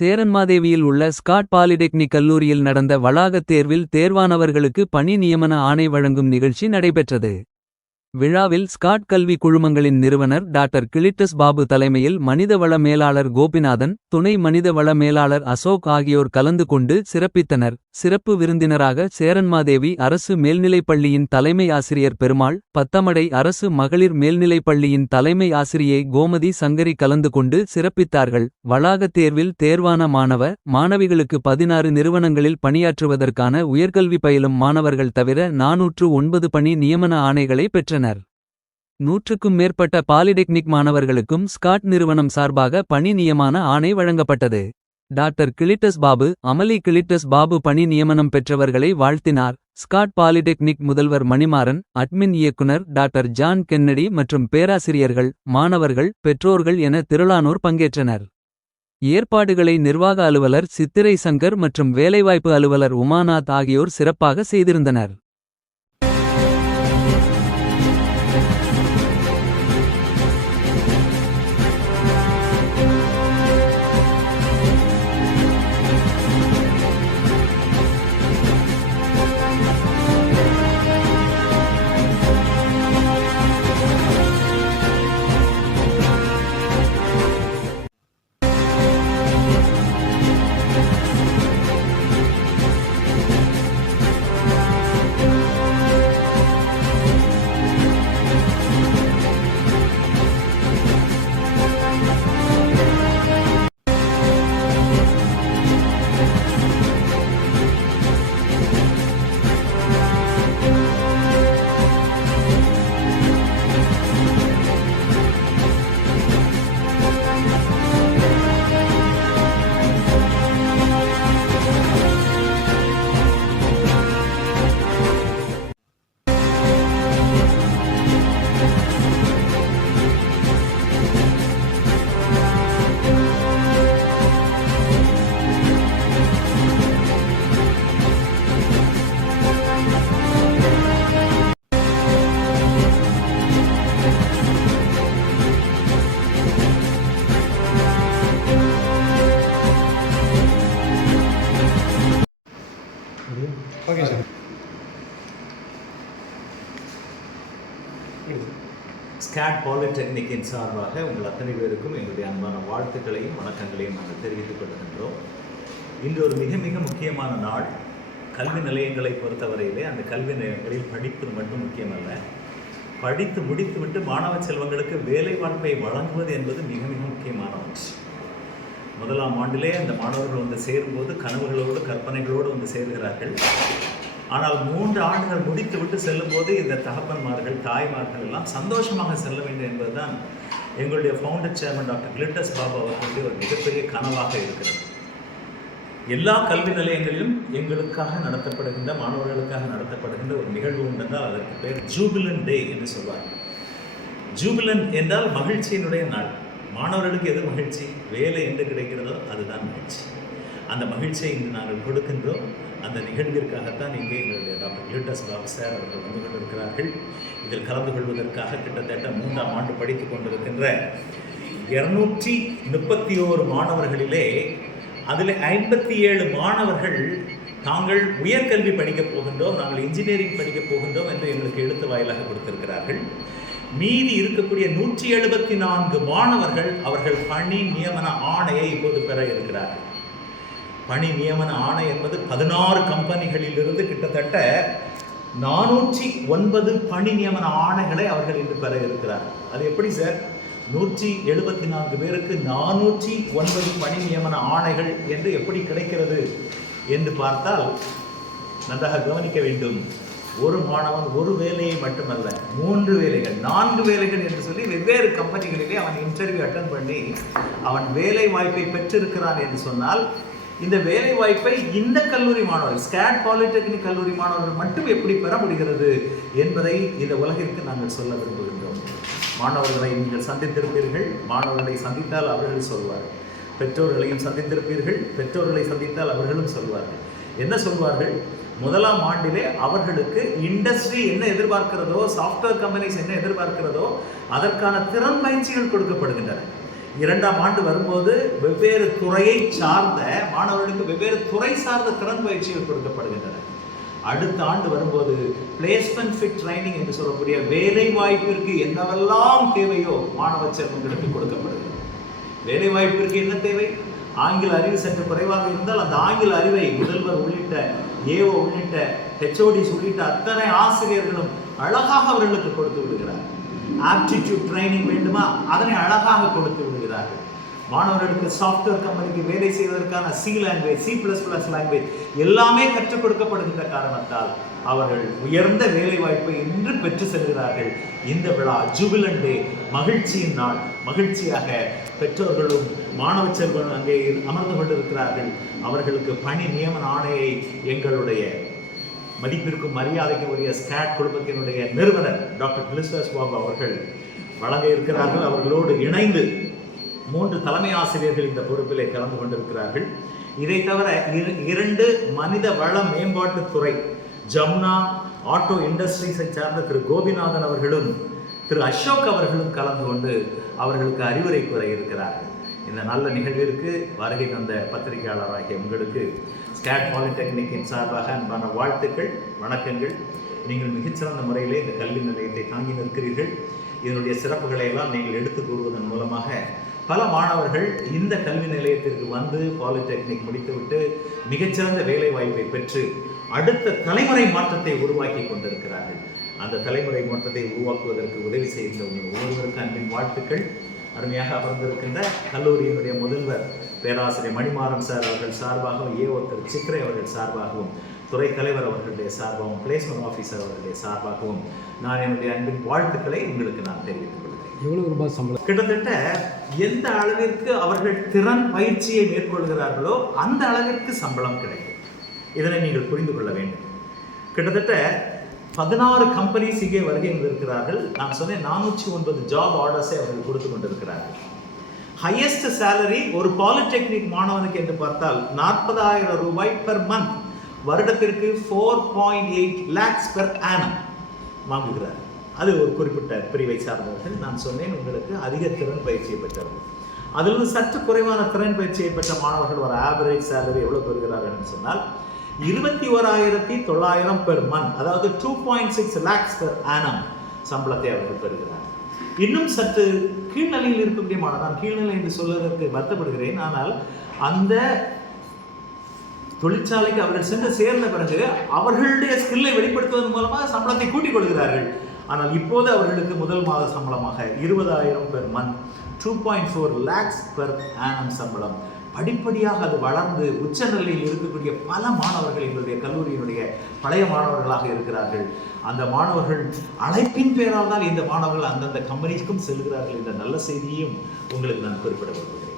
சேரன்மாதேவியில் உள்ள Scott polytechnic கல்லூரியில் நடந்த வளாகத் தேர்வில் தேர்வானவர்களுக்கு பணி நியமன ஆணை வழங்கும் நிகழ்ச்சி நடைபெற்றது. விழாவில் ஸ்காட் கல்வி குழுமங்களின் நிறுவனர் டாக்டர் கிளிட்டஸ் பாபு தலைமையில் மனிதவள மேலாளர் கோபிநாதன், துணை மனிதவள மேலாளர் அசோக் ஆகியோர் கலந்து கொண்டு சிறப்பித்தனர். சிறப்பு விருந்தினராக சேரன்மாதேவி அரசு மேல்நிலைப்பள்ளியின் தலைமை ஆசிரியர் பெருமாள், பத்தமடை அரசு மகளிர் மேல்நிலைப்பள்ளியின் தலைமை ஆசிரியை கோமதி சங்கரி கலந்து கொண்டு சிறப்பித்தார்கள். வளாகத் தேர்வில் தேர்வான மாணவிகளுக்கு 16 நிறுவனங்களில் பணியாற்றுவதற்கான உயர்கல்வி பயிலும் மாணவர்கள் தவிர 409 பணி நியமன ஆணைகளை பெற்றனர். 100க்கும் மேற்பட்ட பாலிடெக்னிக் மாணவர்களுக்கும் ஸ்காட் நிறுவனம் சார்பாக பணி நியமன ஆணை வழங்கப்பட்டது. Doctor Cletus Babu, Amali Cletus Babu பணி நியமனம் பெற்றவர்களை வாழ்த்தினார். ஸ்காட் பாலிடெக்னிக் முதல்வர் மணிமாறன், அட்மின் இயக்குனர் டாக்டர் ஜான் கென்னடி மற்றும் பேராசிரியர்கள், மாணவர்கள், பெற்றோர்கள் என திரளானோர் பங்கேற்றனர். ஏற்பாடுகளை நிர்வாக அலுவலர் சித்திரை சங்கர் மற்றும் வேலைவாய்ப்பு அலுவலர் உமாநாத் ஆகியோர் சிறப்பாக செய்திருந்தனர். ஸ்காட் பாலிடெக்னிக்கின் சார்பாக உங்கள் அத்தனை பேருக்கும் எங்களுடைய அன்பான வாழ்த்துக்களையும் வணக்கங்களையும் நாங்கள் தெரிவித்துக் கொள்கின்றோம். இன்று ஒரு மிக மிக முக்கியமான நாள். கல்வி நிலையங்களை பொறுத்தவரையிலே அந்த கல்வி நிலையங்களில் படிப்பது மட்டும் முக்கியமல்ல, படித்து முடித்துவிட்டு மாணவ செல்வங்களுக்கு வேலை வாய்ப்பை வழங்குவது என்பது மிக மிக முக்கியமான ஒன்று. முதலாம் ஆண்டிலே அந்த மாணவர்கள் வந்து சேரும்போது கனவுகளோடு கற்பனைகளோடு வந்து சேர்கிறார்கள். ஆனால் 3 ஆண்டுகள் முடித்துவிட்டு செல்லும்போது இந்த தகப்பன்மார்கள், தாய்மார்கள் எல்லாம் சந்தோஷமாக செல்ல வேண்டும் என்பதுதான் எங்களுடைய founder chairman doctor Cletus Babu அவர்களுடைய ஒரு மிகப்பெரிய கனவாக இருக்கிறது. எல்லா கல்வி நிலையங்களிலும் எங்களுக்காக நடத்தப்படுகின்ற, மாணவர்களுக்காக நடத்தப்படுகின்ற ஒரு நிகழ்வு உண்டென்றால் அதற்கு பேர் ஜூபிலன் டே என்று சொல்வார். ஜூபிலன் என்றால் மகிழ்ச்சியினுடைய நாள். மாணவர்களுக்கு எது மகிழ்ச்சி? வேலை என்று கிடைக்கிறதோ அதுதான் மகிழ்ச்சி. அந்த மகிழ்ச்சியை இன்று நாங்கள் கொடுக்கின்றோம். அந்த நிகழ்விற்காகத்தான் இங்கே எங்களுடைய டாக்டர் கிளிட்டஸ் பாபு சார் அவர்கள் வந்து கொண்டிருக்கிறார்கள். இதில் கலந்து கொள்வதற்காக கிட்டத்தட்ட 3ஆம் ஆண்டு படித்துக் கொண்டிருக்கின்ற 231 மாணவர்களிலே அதில் 57 மாணவர்கள் தாங்கள் உயர்கல்வி படிக்கப் போகின்றோம், நாங்கள் இன்ஜினியரிங் படிக்கப் போகின்றோம் என்று எங்களுக்கு எழுத்து வாயிலாக கொடுத்திருக்கிறார்கள். மீதி இருக்கக்கூடிய 174 மாணவர்கள் அவர்கள் பணி நியமன ஆணையை இப்போது பெற இருக்கிறார்கள். பணி நியமன ஆணை என்பது 16 கம்பெனிகளிலிருந்து கிட்டத்தட்ட 409 பணி நியமன ஆணைகளை அவர்கள் இன்று பெற இருக்கிறார்கள். அது எப்படி சார்? 174 பேருக்கு 409 பணி நியமன ஆணைகள் என்று எப்படி கிடைக்கிறது என்று பார்த்தால் நன்றாக கவனிக்க வேண்டும். ஒரு மாணவன் ஒரு வேலையை மட்டுமல்ல, 3 வேலைகள் 4 வேலைகள் என்று சொல்லி வெவ்வேறு கம்பெனிகளிலே அவன் இன்டர்வியூ அட்டன் பண்ணி அவன் வேலை வாய்ப்பை பெற்றிருக்கிறான் என்று சொன்னால், இந்த வேலை வாய்ப்பை இந்த கல்லூரி மாணவர்கள், ஸ்காட் பாலிடெக்னிக் கல்லூரி மாணவர்கள் மட்டும் எப்படி பெற முடிகிறது என்பதை இந்த உலகிற்கு நாங்கள் சொல்ல விரும்புகின்றோம். மாணவர்களை நீங்கள் சந்தித்திருப்பீர்கள், மாணவர்களை சந்தித்தால் அவர்கள் சொல்வார்கள். பெற்றோர்களையும் சந்தித்திருப்பீர்கள், பெற்றோர்களை சந்தித்தால் அவர்களும் சொல்வார்கள். என்ன சொல்வார்கள்? முதலாம் ஆண்டிலே அவர்களுக்கு இண்டஸ்ட்ரி என்ன எதிர்பார்க்கிறதோ, சாஃப்ட்வேர் கம்பெனிஸ் என்ன எதிர்பார்க்கிறதோ அதற்கான திறன் பயிற்சிகள் கொடுக்கப்படுகின்றன. இரண்டாம் ஆண்டு வரும்போது வெவ்வேறு துறையை சார்ந்த மாணவர்களுக்கு வெவ்வேறு துறை சார்ந்த திறன் பயிற்சிகள் கொடுக்கப்படுகின்றன. அடுத்த ஆண்டு வரும்போது பிளேஸ்மெண்ட் ஃபிட் ட்ரைனிங் என்று சொல்லக்கூடிய வேலை வாய்ப்பிற்கு என்னவெல்லாம் தேவையோ மாணவ செல்வங்களுக்கு கொடுக்கப்படுகிறது. வேலை வாய்ப்பிற்கு என்ன தேவை? ஆங்கில அறிவு சற்று குறைவாக இருந்தால் அந்த ஆங்கில அறிவை முதல்வர் உள்ளிட்ட ஏஓ உள்ளிட்ட ஹெச்ஓடிஸ் உள்ளிட்ட அத்தனை ஆசிரியர்களும் அழகாக அவர்களுக்கு கொடுத்து விடுகிறார். ஆப்டிடியூட் ட்ரைனிங் வேண்டுமா, அதனை அழகாக கொடுத்து விடுகிறார்கள். மாணவர்களுக்கு சாஃப்ட்வேர் கம்பெனிக்கு வேலை செய்வதற்கான C லாங்குவேஜ், C++ லாங்குவேஜ் எல்லாமே கற்றுக் கொடுக்கப்படுகின்ற காரணத்தால் அவர்கள் உயர்ந்த வேலை வாய்ப்பை இன்று பெற்று செல்கிறார்கள். இந்த விழா ஜூபிலண்ட் டே, மகிழ்ச்சியின் நாள். மகிழ்ச்சியாக பெற்றோர்களும் மாணவ செல்வனும் அங்கே அமர்ந்து கொண்டிருக்கிறார்கள். அவர்களுக்கு பணி நியமன ஆணையை எங்களுடைய மதிப்பிற்கும் மரியாதைக்கும் உரிய ஸ்காட் குழுமத்தினுடைய நிறுவனர் டாக்டர் கிளிஸ்டஸ் பாபு அவர்கள் வழங்க இருக்கிறார்கள். அவர்களோடு இணைந்து 3 தலைமை ஆசிரியர்கள் இந்த பொறுப்பிலே கலந்து கொண்டிருக்கிறார்கள். இதை தவிர 2 மனித வள மேம்பாட்டுத்துறை ஜமுனா ஆட்டோ இண்டஸ்ட்ரீஸை சார்ந்த திரு கோபிநாதன் அவர்களும் திரு அசோக் அவர்களும் கலந்து கொண்டு அவர்களுக்கு அறிவுரை கூற இருக்கிறார்கள். இந்த நல்ல நிகழ்விற்கு வருகை தந்த பத்திரிகையாளராகிய உங்களுக்கு ஸ்காட் பாலிடெக்னிக்கின் சார்பாக அன்பான வாழ்த்துக்கள், வணக்கங்கள். நீங்கள் மிகச்சிறந்த முறையிலே இந்த கல்வி நிலையத்தை தாங்கி நிற்கிறீர்கள். இதனுடைய சிறப்புகளை எல்லாம் நீங்கள் எடுத்து கூறுவதன் மூலமாக பல மாணவர்கள் இந்த கல்வி நிலையத்திற்கு வந்து பாலிடெக்னிக் முடித்துவிட்டு மிகச்சிறந்த வேலை வாய்ப்பை பெற்று அடுத்த தலைமுறை மாற்றத்தை உருவாக்கி கொண்டிருக்கிறார்கள். அந்த தலைமுறை மாற்றத்தை உருவாக்குவதற்கு உதவி செய்கின்ற ஒவ்வொருவருக்கு அன்பின் வாழ்த்துக்கள். அருமையாக அமர்ந்திருக்கின்ற கல்லூரியினுடைய முதல்வர் பேராசிரியர் மணிமாறன் சார் அவர்கள் சார்பாகவும், ஏஓ திரு சித்ரை அவர்கள் சார்பாகவும், துறை தலைவர் அவர்களுடைய சார்பாகவும், பிளேஸ்மெண்ட் ஆஃபீஸர் அவர்களுடைய சார்பாகவும் நான் என்னுடைய அன்பின் வாழ்த்துக்களை உங்களுக்கு நான் தெரிவித்துக் கொள்கிறேன். எவ்வளவு ரூபாய் சம்பளம்? கிட்டத்தட்ட எந்த அளவிற்கு அவர்கள் திறன் பயிற்சியை மேற்கொள்கிறார்களோ அந்த அளவிற்கு சம்பளம் கிடைக்கும். இதனை நீங்கள் புரிந்து கொள்ள வேண்டும். கிட்டத்தட்ட 16 கம்பெனிஸ் இங்கே வருகை வந்திருக்கிறார்கள். நான் சொன்னேன் 409 ஜாப் ஆர்டர்ஸை அவர்கள் கொடுத்து கொண்டிருக்கிறார்கள். ஹையஸ்ட் சேலரி ஒரு பாலிடெக்னிக் மாணவனுக்கு என்று பார்த்தால் 40,000 ரூபாய் பெர் மந்த், வருடத்திற்கு 4.8 lakhs பெர் annum வாங்குகிறார். அது ஒரு குறிப்பிட்ட பிரிவை சார்ந்தவர்கள். நான் சொன்னேன் உங்களுக்கு அதிக திறன் பயிற்சியை பெற்றவர்கள். அதிலிருந்து சற்று குறைவான திறன் பயிற்சியை பெற்ற மாணவர்கள் ஒரு ஆவரேஜ் சேலரி எவ்வளவு பெறுகிறார்கள் என்று சொன்னால் 21,900 பெர் மந்த், அதாவது 2.6 lakhs பெர் annum சம்பளத்தை அவர்கள் பெறுகிறார். இன்னும் சற்று கீழ்நிலையில் இருக்கக்கூடிய மாணவர்கள், நான் கீழ்நிலை என்று சொல்வதற்கு வருத்தப்படுகிறேன், ஆனால் அந்த தொழிற்சாலைக்கு அவர்கள் சென்று சேர்ந்த பிறகு அவர்களுடைய ஸ்கில்லை வெளிப்படுத்துவதன் மூலமாக சம்பளத்தை கூட்டிக் கொள்கிறார்கள். ஆனால் இப்போது அவர்களுக்கு முதல் மாத சம்பளமாக 20,000 per month, 2.4 lakhs per annum சம்பளம். படிப்படியாக அது வளர்ந்து உச்ச நிலையில் இருக்கக்கூடிய பல மாணவர்கள் எங்களுடைய கல்லூரியினுடைய பழைய மாணவர்களாக இருக்கிறார்கள். அந்த மாணவர்கள் அழைப்பின் பேரால் தான் இந்த மாணவர்கள் அந்தந்த கம்பெனிக்கும் செல்கிறார்கள் என்ற நல்ல செய்தியையும் உங்களுக்கு நான் குறிப்பிட விரும்புகிறேன்.